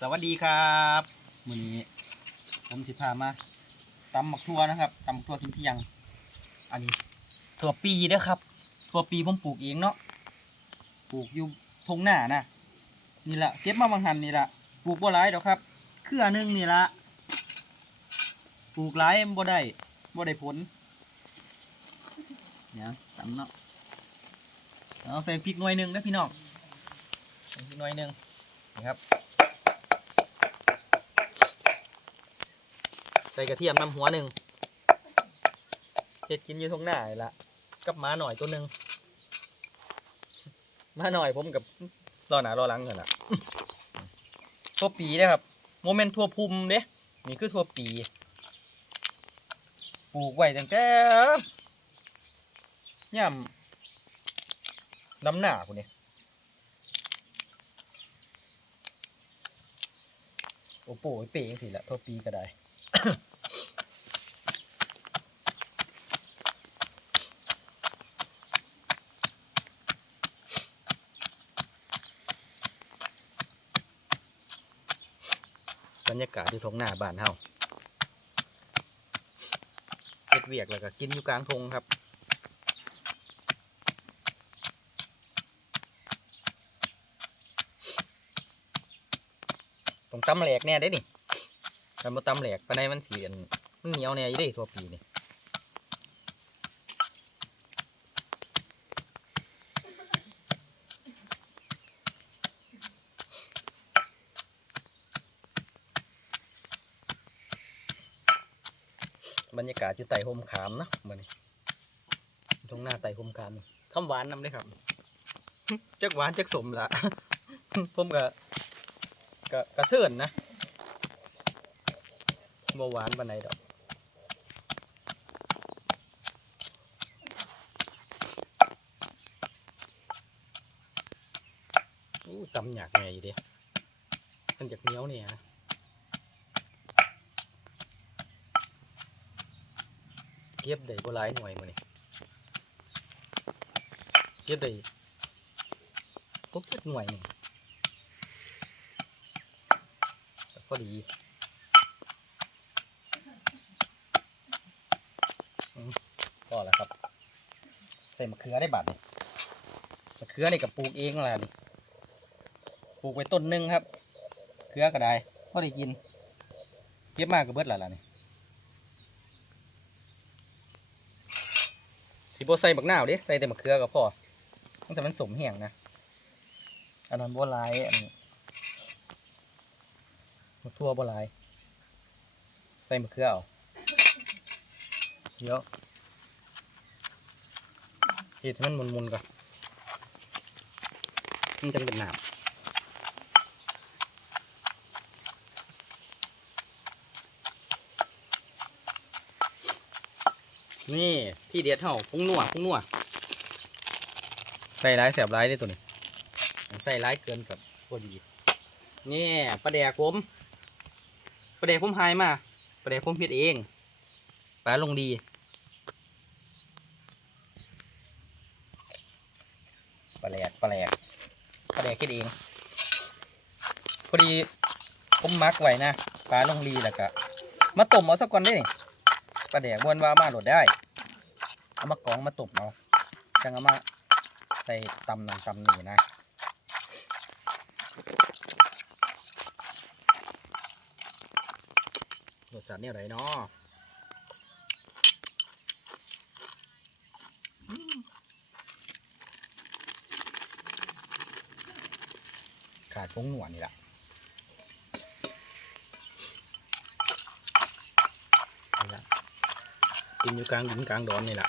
สวัสดีครับมื้อนี้ผมสิพามาตำหมักทั่วนะครับตำหมักทั่วกินเที่ยง อันนี้ถั่วปีเด้อครับถั่วปีผมปลูกเองเนาะปลูกอยู่ทงหน้านะนี่แหละเก็บมาบางหันนี่แหละปลูกบ่หลายดอกครับเครือหนึงนี่ละปลูกหลายบ่ได้บ่ได้ผลเนี่ยตำเนาะเอาใส่พริกหน่วยหนึงนะพี่น้องพริกหน่วยหนึงนี่ครับ ใส่กระเทียมน้ำหัวหนึ่งเห็ดกินอยู่ทงหน้าละกับม้าหน่อยตัวหนึ่งม้าหน่อยผมกับรอหนารอหลังกันละทั่วปีนะครับโมเมนต์ทั่วภูมิเด้นี่คือทั่วปีปลูกไว้ตั้งแต่ย่ำน้ำหนาคุณนี่โอ้โหเป๋งสิละทั่วปีก็ได้ บรรยากาศที่ทงหน้าบ้านเฮาเฮ็ดเวียกแล้วก็กินอยู่กลางทงครับต้องตำแหลกแน่ได้นี่ ถ้าบ่ตำแหลกปานใดมันสิอันมันเหนียวแน่อยู่เด้ทั่วปีนี่บรรยากาศอยู่ใต้ห่มขามนะมื้อนี้ตรงหน้าใต้ห่มขามนี่คำหวานนำเด้ครับจักหวานจักสมละผมก็ก็กระเซินนะ บ่หวานปานใดดอกอู้ตำหยากแม่อยู่เดิมันจากเหนียวเนี่ยนะเก็บได้บ่หลายหน่วยมื้อนี้เก็บได้ก็เก็บหน่วยหนึงพอดีอืมพอแล้วครับ ใส่มะเขือได้บาทนี่มะเขือนี่กับปลูกเองแหละนี่ปลูกไว้ต้นหนึงครับเขือก็ได้พอได้กินเก็บมากก็เบิดล้วล่ะนี่สิบใส่บักหน้าวด้ใส่แต่มะเขือก็พอตั้งแต่มันสมแห้งนะอันนั้นบัวลายอันนี้มะทั่วบ่หลาย ใส่มะเขือเอาเดี๋ยวเห็ดให้มันมุนๆก่อนมันจะเป็นหนามนี่ที่เด็ดเท่าพุงนัวพุงนัวใส่ร้ายแสบร้ายได้ตัวนี้ใส่ร้ายเกินกับพอดีนี่ปลาแดกผมปลาแดกผมหายมาปลาแดกผมเฮ็ดเองปลาลงดี ลาแหลกปลาแหลกปลาแดกเฮ็ดเองพอดีผมมักไว้นะปลาลงดีแล้วก็มาต้มเอาสักก่อนได้ปลาแดกบวนว่ามาโหลดได้เอามากรองมาต้มเอาจังเอามาใส่ตำนั่นตำนี่นะรสชาติเนี่ยไรเนาะ ขาดพงหนวดนี่แหละนี่ละกินอยู่กลางดินกลางดอนนี่แหละ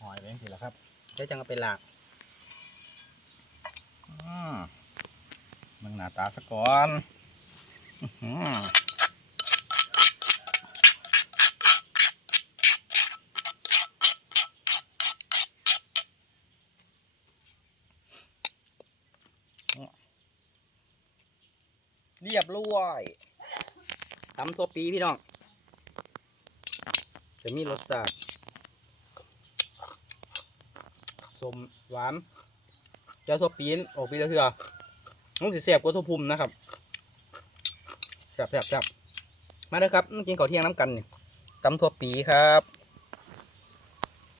หอยไปยังสิละครับเดี๋ยวจังเอาไปลากอืมมึงหน้าตาสะก่อนอื้อหือ เรียบร้อยตำทั่วปีพี่น้อง จะมีรสชาติสมหวานเจ้าสปีนออกปีละเทือมันสิแสบกว่าทั่วพุ่มนะครับแสบแสบแสบมาเด้อครับกินข้าวเที่ยงน้ำกันนี่ตำทั่วปีครับ